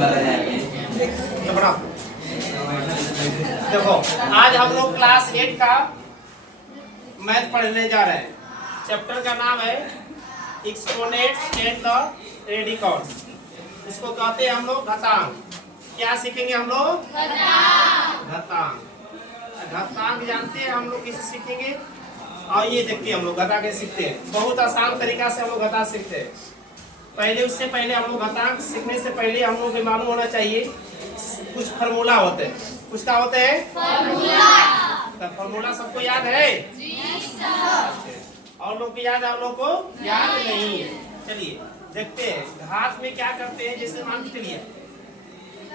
तो बनाओ। देखो आज हम लोग क्लास 8 का मैथ पढ़ने जा रहे हैं। चैप्टर का नाम है एक्सपोनेंट एंड द रेडिकॉन्स। इसको कहते हैं हम लोग घातांक। क्या सीखेंगे हम लोग? घातांक। घातांक जानते हैं हम लोग किसे सीखेंगे? और ये देखते हैं हम लोग घातांक कैसे सीखते हैं। बहुत आसान तरीका से हम लोग घातांक सीखते हैं। पहले उससे पहले हम लोग घातांक सीखने से पहले हम लोग को मालूम होना चाहिए कुछ फार्मूला होते हैं। कुछ क्या होते हैं? फार्मूला। तो फार्मूला सबको याद है? जी सर। और लोग को याद है? और लोग को याद नहीं है। चलिए देखते हैं घात में क्या करते हैं। जैसे मान के चलिए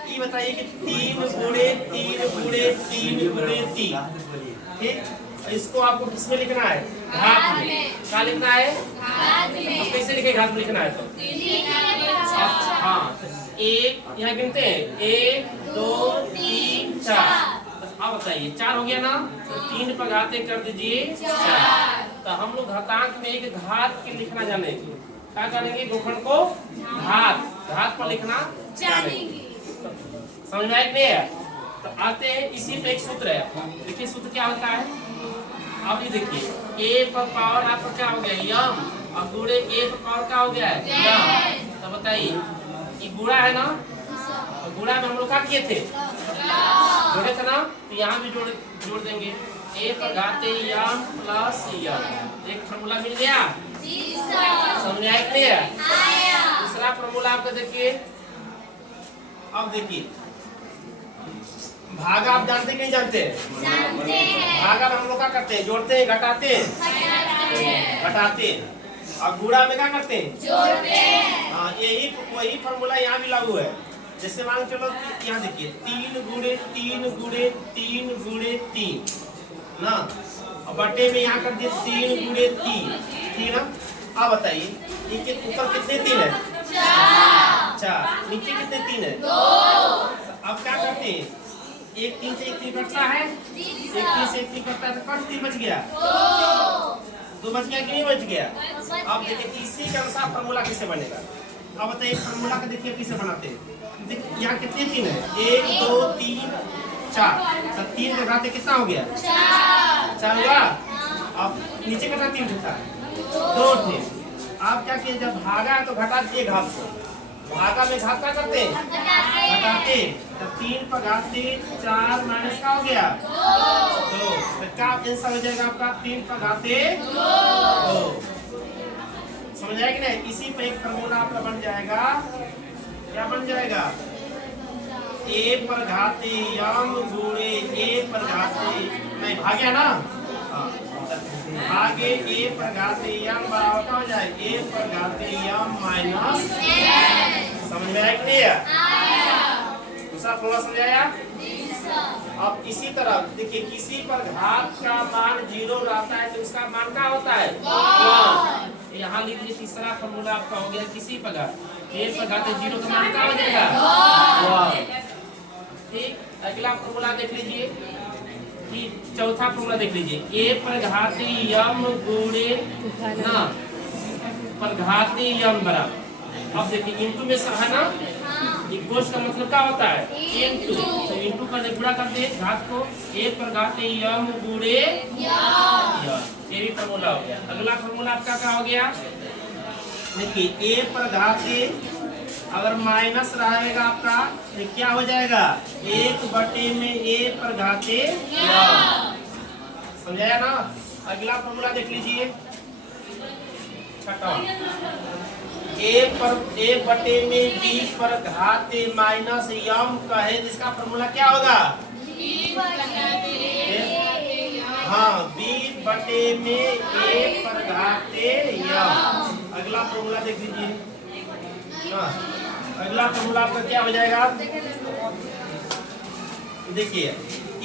ये बताइए कि 3 गुणे 3 गुणे 3 गुणे 3, ठीक। इसको आपको किसमें लिखना है? घात में। क्या लिखना है? घात में। अब कैसे लिखे? घात में लिखना है तो हाँ, एक यहाँ गिनते हैं 1 2 3 4। अब बताइए 4 हो गया ना, तो 3 पर घाते कर दीजिए 4। तो हम लोग घातांक में एक घात की लिखना जानेंगे। क्या करेंगे? गोखंड को घात पर लिखना जानेंगे। समझ में आया कि नहीं है? तो आते हैं इसी पे एक सूत्र है। देखिए सूत्र क्या होता है। अब ये देखिए a पर पावर आपका क्या हो गया? m। और गुणे a पर पावर क्या हो गया है? m। तो बताइए ये गुणा है ना, तो गुणा में हम लोग क्या किए थे? जोड़े थे ना, तो यहाँ भी जोड़ देंगे a पर घाते m प्लस m। एक फॉर्मूला मिल गया। समझ में आया कि नहीं है? दूसरा फॉर्मूला आपका देखिए। अब देखिए भागा आप जानते कि नहीं जानते? जानते हैं। भागा में हम लोग क्या करते हैं? जोड़ते हैं, घटाते हैं, घटाते हैं। और गुणा में क्या करते हैं? जोड़ते हैं। हाँ, यही वही फॉर्मूला यहाँ भी लागू है। जैसे मान चलो यहाँ देखिए 3 गुणे 3 गुणे 3 गुणे 3 ना, और बटे में यहाँ कर दिए 3 गुणे 3, ठीक ना। अब बताइए ये ऊपर कितने 3 है? 4। नीचे कितने 3 है? 2। अब क्या करते हैं? एक 3 से 1 3 कटता है, एक 3 से 1 3 कटता है, तो कट 3 बच गया। 2 बच गया कि नहीं बच गया? अब देखिए इसी के अनुसार फार्मूला कैसे बनेगा। अब बताइए फार्मूला का देखिए कैसे बनाते हैं। यहाँ कितने 3 है? 1 2 3 4। तो 3 में घाते कितना हो गया? 4 हुआ। अब नीचे कितना 3 था? 2 थे। आप क्या किए? जब भागा है तो घटा दिए घात को। भागा में घात क्या करते हैं? घटाते। तो 3 पर घाते 4 माइनस का हो गया 2। तो क्या आंसर हो जाएगा आपका? 3 पर घाते 2। समझ आया कि नहीं? इसी पे एक फॉर्मूला आपका बन जाएगा। क्या बन जाएगा? a पर घाते m गुणे a पर घाते, नहीं भाग्या ना, आगे a पर घाते m बराबर क्या हो जाए? a पर घाते m माइनस। समझ में आया कि नहीं है? दूसरा फॉर्मूला समझ आया? अब इसी तरह देखिए किसी पर घात का मान 0 रहता है तो उसका मान क्या होता है? 1। यहाँ लिख लीजिए तीसरा फॉर्मूला आपका हो गया। किसी पर घात a पर घाते 0 का मान क्या हो जाएगा? 1। ठीक, अगला फॉर्मूला देख लीजिए कि चौथा फॉर्मूला देख लीजिए। a पर घाते m गुणे ना पर घाते m बराबर। अब देखिए इनटू में है ना, इक्वल्स का मतलब क्या होता है? इनटू। तो इनटू करने गुणा कर दे घात को। a पर घाते m गुणे ये भी फॉर्मूला हो गया। अगला फॉर्मूला आपका क्या हो गया? देखिए a पर घाते अगर माइनस रहेगा आपका तो क्या हो जाएगा? 1 बटे में a पर घाते समझाया ना। अगला फॉर्मूला देख लीजिए छठा। a बटे में b पर घाते माइनस m कहे जिसका फॉर्मूला क्या होगा? हाँ, b बटे में a पर घाते m। अगला फॉर्मूला देख लीजिए। हाँ, अगला फॉर्मूला आपका क्या हो जाएगा? देखिए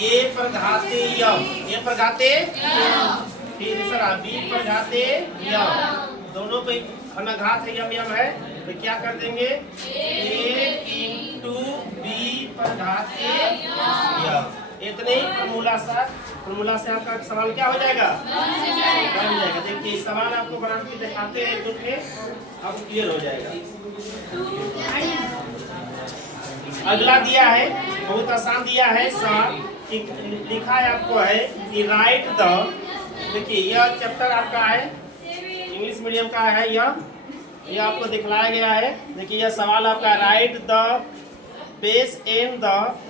a पर घाते m, a पर घाते फिर सर b पर घाते m, दोनों पे हमें घात है m है तो क्या कर देंगे? a इंटू b पर घाते m। इतने ही फॉर्मूला से आपका सवाल क्या हो जाएगा? बन जाएगा। देखिए सवाल आपको बना के दिखाते हैं तो फिर अब क्लियर हो जाएगा। अगला दिया है, बहुत आसान दिया है सर, लिखा है आपको है कि राइट द, देखिए यह चैप्टर आपका है इंग्लिश मीडियम का है, यह आपको दिखलाया गया है। देखिए यह सवाल आपका right the base and the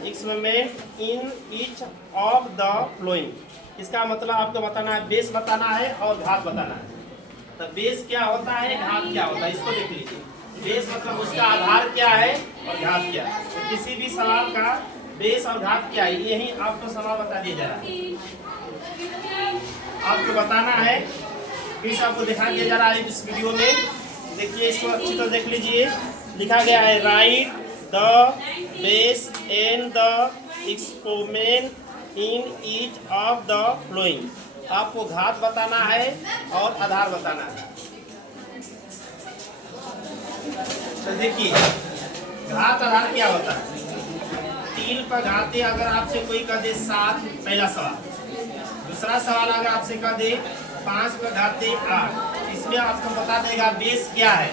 experiment in each of the flowing. इसका मतलब आपको बताना है, बेस बताना है और घात बताना है। तो बेस क्या होता है, घात क्या होता है, इसको देख लीजिए। बेस मतलब उसका आधार क्या है और घात क्या है। तो किसी भी सवाल का बेस और घात क्या है, यही आपको सवाल बता दिया जा रहा है, आपको बताना है, फिर आपको दिखा दिया जा रहा है इस वीडियो में। देखिए इसको अच्छी तरह देख लीजिए, लिखा गया है right the base and the experiment in each of the flowing. आपको घात बताना है और आधार बताना है। तो देखिए घात आधार क्या होता है, 3 पर घाते अगर आपसे कोई कह दे 7, पहला सवाल। दूसरा सवाल अगर आपसे कह दे 5 पर घाते 8, इसमें आपको बता देगा बेस क्या है।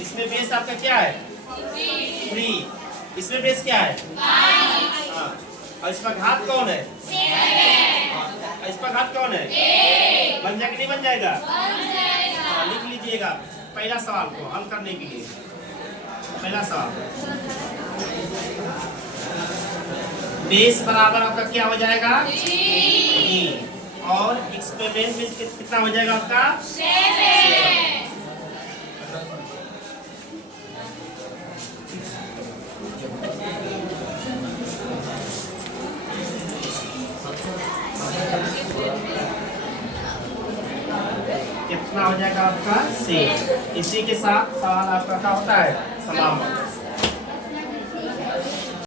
इसमें बेस आपका क्या है 3, इसमें बेस क्या है 5, और इस पर घात कौन है 7, इस पर घात कौन है 8। बन जाएगा नहीं बन जाएगा, लिख लीजिएगा पहला सवाल को हल करने के लिए। पहला सवाल बेस बराबर आपका क्या हो जाएगा 3, और एक्सपेरिमेंट में कितना हो जाएगा आपका 7। कितना हो जाएगा आपका 6। इसी के साथ सवाल आपका क्या होता है समाप्त।